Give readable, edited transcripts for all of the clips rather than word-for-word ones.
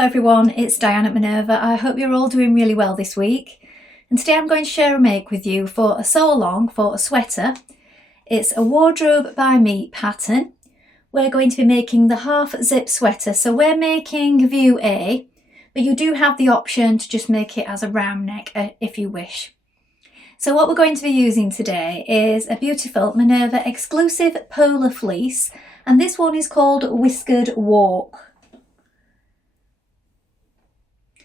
everyone, it's Dianne at Minerva. I hope you're all doing really well this week. And today I'm going to share a make with you for a sew along for a sweater. It's a wardrobe by me pattern. We're going to be making the half zip sweater. So we're making view A, but you do have the option to just make it as a round neck if you wish. So what we're going to be using today is a beautiful Minerva exclusive polar fleece, and this one is called Whiskered Walk.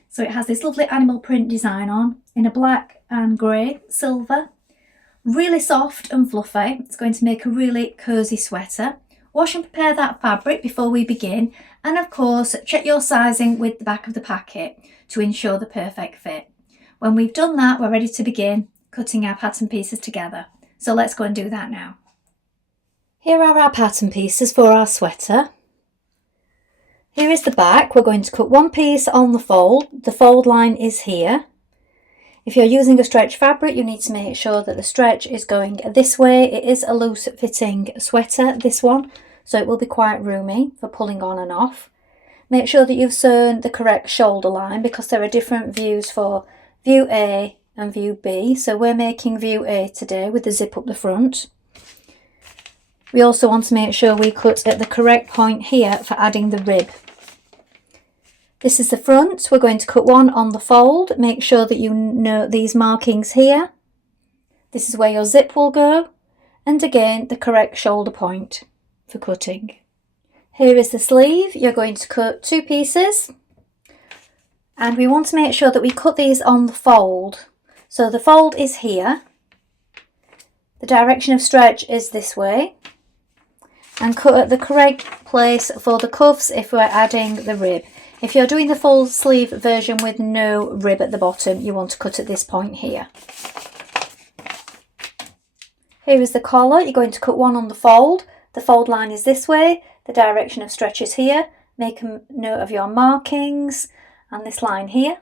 So it has this lovely animal print design on in a black and grey, silver. Really soft and fluffy. It's going to make a really cosy sweater. Wash and prepare that fabric before we begin. And of course, check your sizing with the back of the packet to ensure the perfect fit. When we've done that, we're ready to begin cutting our pattern pieces together. So let's go and do that now. Here are our pattern pieces for our sweater. Here is the back. We're going to cut one piece on the fold. The fold line is here. If you're using a stretch fabric, you need to make sure that the stretch is going this way. It is a loose fitting sweater, this one, so it will be quite roomy for pulling on and off. Make sure that you've sewn the correct shoulder line because there are different views for view A and view B. So we're making view A today with the zip up the front. We also want to make sure we cut at the correct point here for adding the rib. This is the front. We're going to cut one on the fold. Make sure that you know these markings here. This is where your zip will go. And again, the correct shoulder point for cutting. Here is the sleeve. You're going to cut two pieces. And we want to make sure that we cut these on the fold. So the fold is here. The direction of stretch is this way. And cut at the correct place for the cuffs if we're adding the rib. If you're doing the full sleeve version with no rib at the bottom, you want to cut at this point here. Here is the collar. You're going to cut one on the fold. The fold line is this way. The direction of stretch is here. Make a note of your markings and this line here.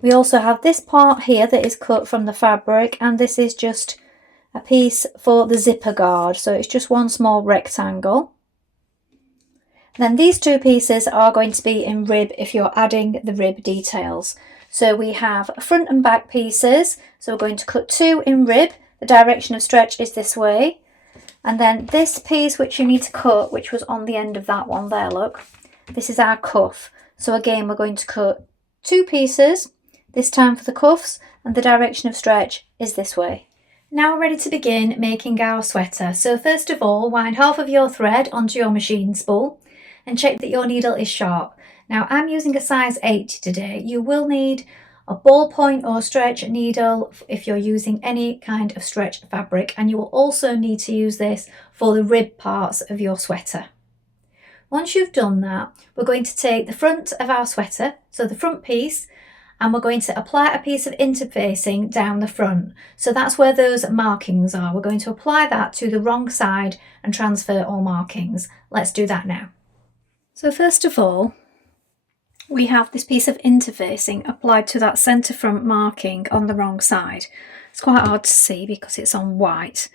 We also have this part here that is cut from the fabric, and this is just a piece for the zipper guard. So it's just one small rectangle. Then these two pieces are going to be in rib if you're adding the rib details. So we have front and back pieces. So we're going to cut two in rib. The direction of stretch is this way. And then this piece which you need to cut, which was on the end of that one there, look. This is our cuff. So again, we're going to cut two pieces, this time for the cuffs, and the direction of stretch is this way. Now we're ready to begin making our sweater. So first of all, wind half of your thread onto your machine spool. And check that your needle is sharp. Now I'm using a size 80 today. You will need a ballpoint or stretch needle if you're using any kind of stretch fabric, and you will also need to use this for the rib parts of your sweater. Once you've done that, we're going to take the front of our sweater, so the front piece, and we're going to apply a piece of interfacing down the front. So that's where those markings are. We're going to apply that to the wrong side and transfer all markings. Let's do that now. So first of all, we have this piece of interfacing applied to that centre front marking on the wrong side. It's quite hard to see because it's on white.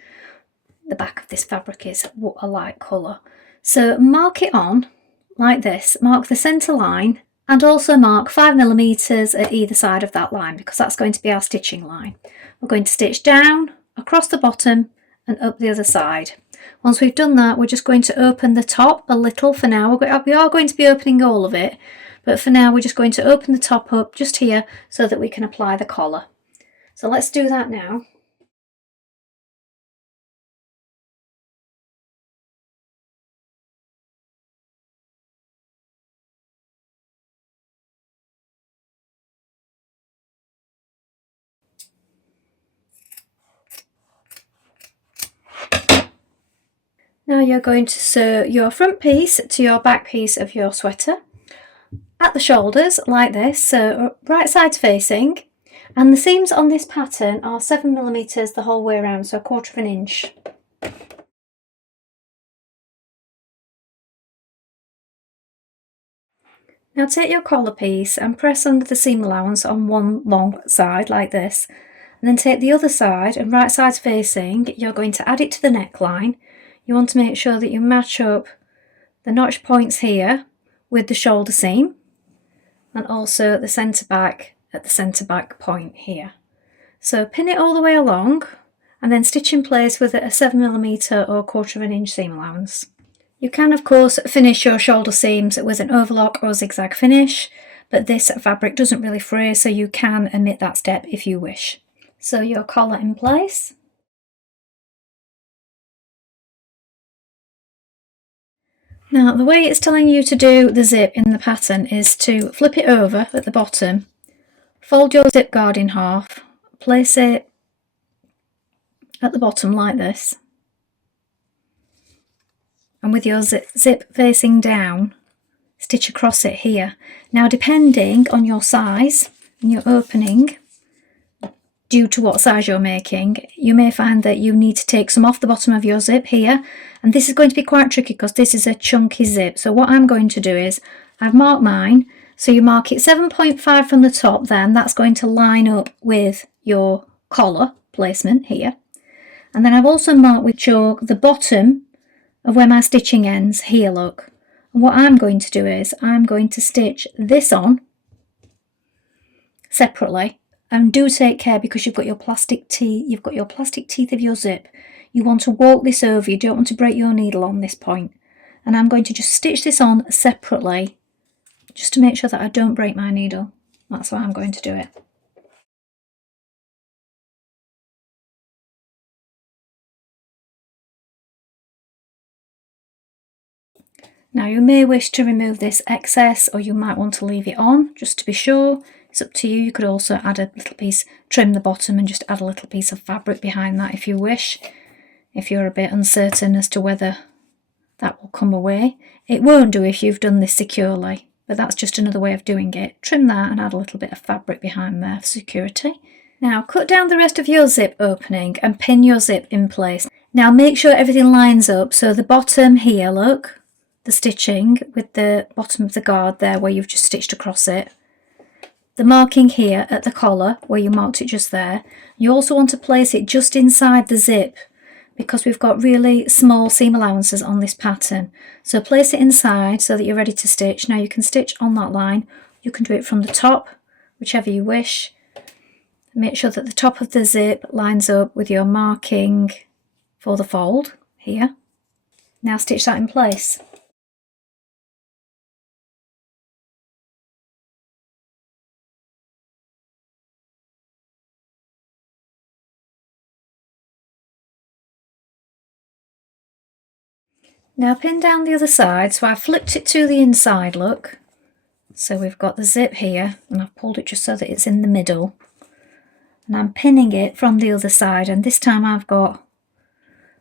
The back of this fabric is a light colour. So mark it on like this, mark the centre line, and also mark 5mm at either side of that line because that's going to be our stitching line. We're going to stitch down, across the bottom and up the other side. Once we've done that, we're just going to open the top a little for now. We are going to be opening all of it, but for now we're just going to open the top up just here so that we can apply the collar. So let's do that now. Now you're going to sew your front piece to your back piece of your sweater at the shoulders like this, so right sides facing, and the seams on this pattern are 7mm the whole way around, so 1/4 of an inch. Now take your collar piece and press under the seam allowance on one long side like this, and then take the other side and right sides facing, you're going to add it to the neckline. You want to make sure that you match up the notch points here with the shoulder seam. and also the centre back at the centre back point here. So pin it all the way along and then stitch in place with a 7mm or 1/4 inch seam allowance. You can of course finish your shoulder seams with an overlock or zigzag finish, but this fabric doesn't really fray, so you can omit that step if you wish. Sew your collar in place. Now the way it's telling you to do the zip in the pattern is to flip it over at the bottom, fold your zip guard in half, place it at the bottom like this, and with your zip facing down, stitch across it here. Now depending on your size and your opening, due to what size you're making, you may find that you need to take some off the bottom of your zip here, and this is going to be quite tricky because this is a chunky zip. So what I'm going to do is, I've marked mine, so you mark it 7.5 from the top, then that's going to line up with your collar placement here, and then I've also marked with chalk the bottom of where my stitching ends here, look. And what I'm going to do is I'm going to stitch this on separately. And do take care, because you've got your plastic teeth of your zip. You want to walk this over, you don't want to break your needle on this point. And I'm going to just stitch this on separately, just to make sure that I don't break my needle. That's why I'm going to do it. Now you may wish to remove this excess, or you might want to leave it on just to be sure. It's up to you. You could also add a little piece, trim the bottom and just add a little piece of fabric behind that if you wish, if you're a bit uncertain as to whether that will come away. It won't do if you've done this securely, but that's just another way of doing it. Trim that and add a little bit of fabric behind there for security. Now cut down the rest of your zip opening and pin your zip in place. Now make sure everything lines up, so the bottom here, look, the stitching with the bottom of the guard there where you've just stitched across it, the marking here at the collar where you marked it just there. You also want to place it just inside the zip, because we've got really small seam allowances on this pattern. So place it inside so that you're ready to stitch. Now you can stitch on that line, you can do it from the top, whichever you wish. Make sure that the top of the zip lines up with your marking for the fold here. Now stitch that in place. Now pin down the other side, so I've flipped it to the inside, look. So we've got the zip here, and I've pulled it just so that it's in the middle. And I'm pinning it from the other side, and this time I've got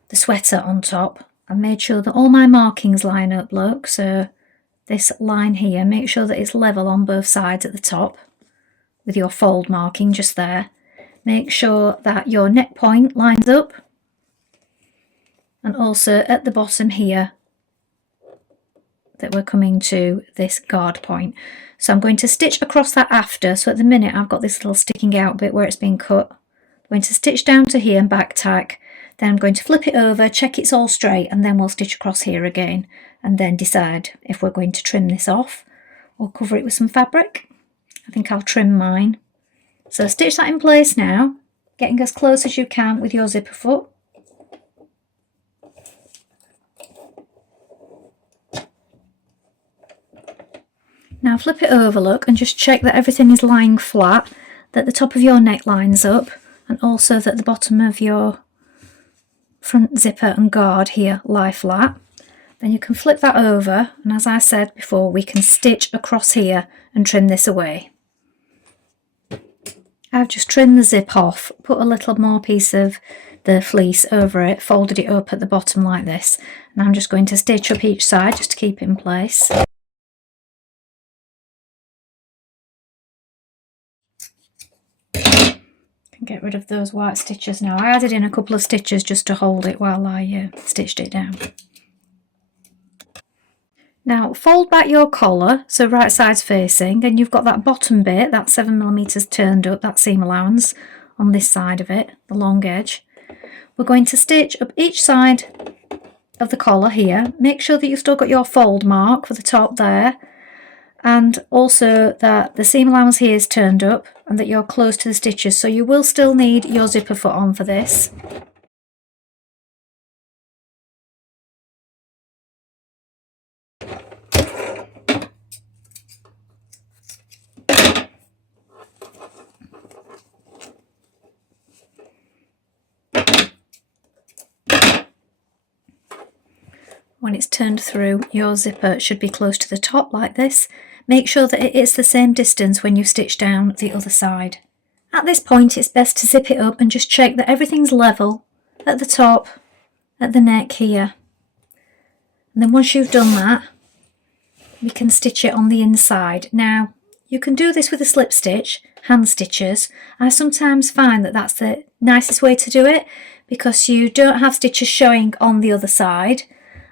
the sweater on top. I've made sure that all my markings line up, look. So this line here, make sure that it's level on both sides at the top with your fold marking just there. Make sure that your neck point lines up, and also at the bottom here that we're coming to this guard point. So I'm going to stitch across that after. So at the minute I've got this little sticking out bit where it's been cut. I'm going to stitch down to here and back tack, then I'm going to flip it over, check it's all straight, and then we'll stitch across here again, and then decide if we're going to trim this off or cover it with some fabric. I think I'll trim mine. So stitch that in place now, getting as close as you can with your zipper foot. Now flip it over, look, and just check that everything is lying flat, that the top of your neck lines up, and also that the bottom of your front zipper and guard here lie flat. Then you can flip that over, and as I said before, we can stitch across here and trim this away. I've just trimmed the zip off, put a little more piece of the fleece over it, folded it up at the bottom like this, and I'm just going to stitch up each side just to keep it in place. Get rid of those white stitches now. I added in a couple of stitches just to hold it while I stitched it down. Now fold back your collar, so right side's facing, and you've got that bottom bit, that 7mm turned up, that seam allowance on this side of it, the long edge. We're going to stitch up each side of the collar here. Make sure that you've still got your fold mark for the top there, and also that the seam allowance here is turned up and that you're close to the stitches, so you will still need your zipper foot on for this. When it's turned through, your zipper should be close to the top like this. Make sure that it is the same distance when you stitch down the other side. At this point, it's best to zip it up and just check that everything's level at the top, at the neck here. And then once you've done that, we can stitch it on the inside. Now, you can do this with a slip stitch, hand stitches. I sometimes find that that's the nicest way to do it because you don't have stitches showing on the other side,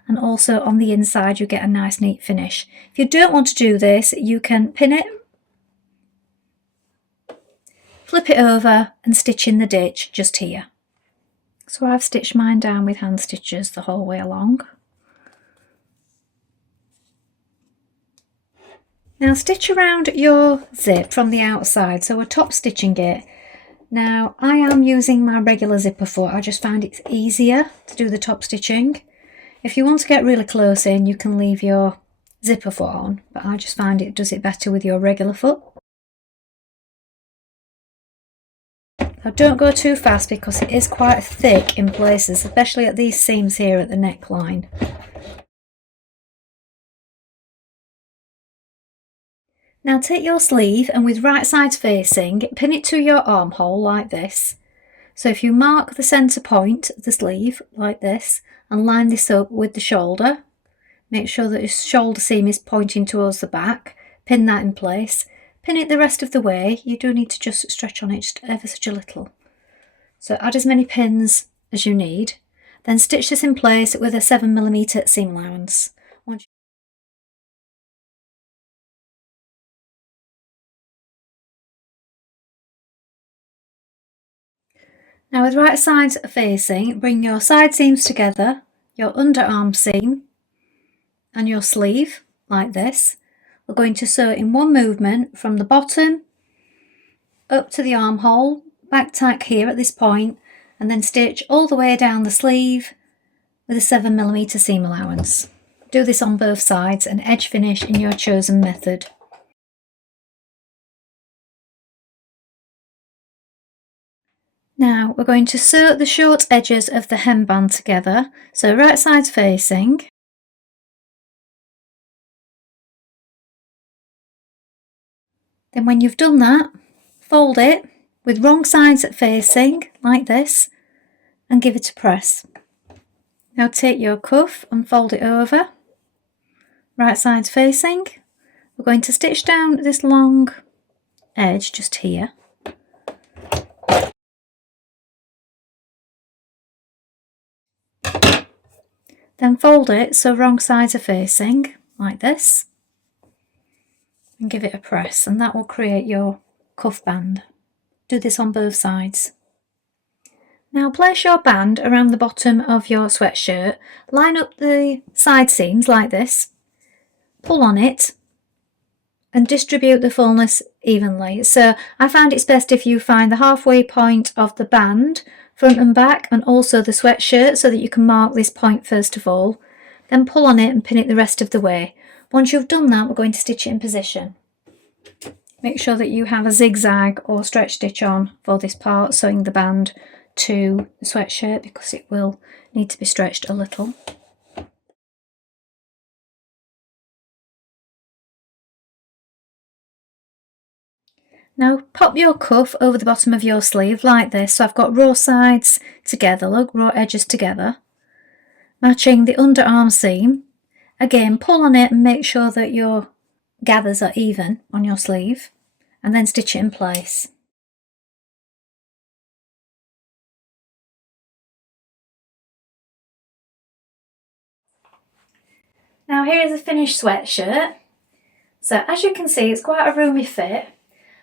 and also on the inside you get a nice neat finish. If you don't want to do this, you can pin it, flip it over and stitch in the ditch just here. So I've stitched mine down with hand stitches the whole way along. Now stitch around your zip from the outside, so we're top stitching it. Now I am using my regular zipper foot, I just find it's easier to do the top stitching. If you want to get really close in, you can leave your zipper foot on, but I just find it does it better with your regular foot. Now don't go too fast because it is quite thick in places, especially at these seams here at the neckline. Now take your sleeve and with right sides facing, pin it to your armhole like this. So if you mark the centre point of the sleeve like this and line this up with the shoulder, make sure that your shoulder seam is pointing towards the back, pin that in place, pin it the rest of the way. You do need to just stretch on it just ever such a little. So add as many pins as you need, then stitch this in place with a 7mm seam allowance. Now with right sides facing, bring your side seams together, your underarm seam and your sleeve like this. We're going to sew in one movement from the bottom up to the armhole, back tack here at this point, and then stitch all the way down the sleeve with a 7mm seam allowance. Do this on both sides and edge finish in your chosen method. Now we're going to sew the short edges of the hemband together, so right sides facing. Then when you've done that, fold it with wrong sides facing like this and give it a press. Now take your cuff and fold it over, right sides facing. We're going to stitch down this long edge just here. Then fold it so wrong sides are facing like this and give it a press, and that will create your cuff band. Do this on both sides. Now place your band around the bottom of your sweatshirt, line up the side seams like this, pull on it and distribute the fullness evenly. So I find it's best if you find the halfway point of the band front and back and also the sweatshirt so that you can mark this point first of all, then pull on it and pin it the rest of the way. Once you've done that, we're going to stitch it in position. Make sure that you have a zigzag or stretch stitch on for this part, sewing the band to the sweatshirt because it will need to be stretched a little. Now pop your cuff over the bottom of your sleeve like this, so I've got raw sides together, look, raw edges together, matching the underarm seam. Again, pull on it and make sure that your gathers are even on your sleeve, and then stitch it in place. Now here is a finished sweatshirt. So as you can see, it's quite a roomy fit,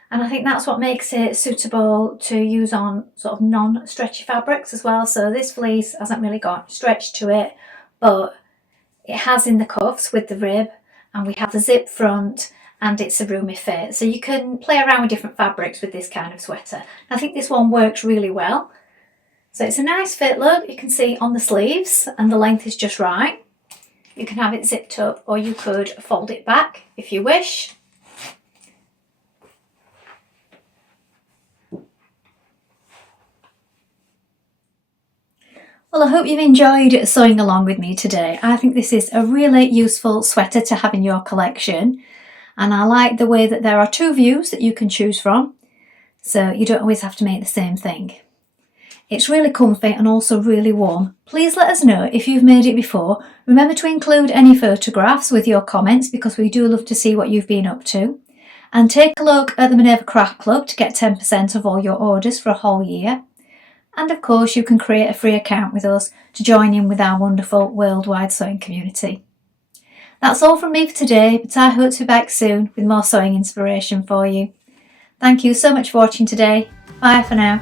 and I think that's what makes it suitable to use on sort of non-stretchy fabrics as well. So this fleece hasn't really got stretch to it, but it has in the cuffs with the rib, and we have the zip front, and it's a roomy fit. So you can play around with different fabrics with this kind of sweater. I think this one works really well. So it's a nice fit, look, you can see on the sleeves, and the length is just right. You can have it zipped up, or you could fold it back if you wish. Well, I hope you've enjoyed sewing along with me today. I think this is a really useful sweater to have in your collection, and I like the way that there are two views that you can choose from, so you don't always have to make the same thing. It's really comfy and also really warm. Please let us know if you've made it before. Remember to include any photographs with your comments, because we do love to see what you've been up to. And take a look at the Minerva Craft Club to get 10% of all your orders for a whole year. And of course, you can create a free account with us to join in with our wonderful worldwide sewing community. That's all from me for today, but I hope to be back soon with more sewing inspiration for you. Thank you so much for watching today. Bye for now.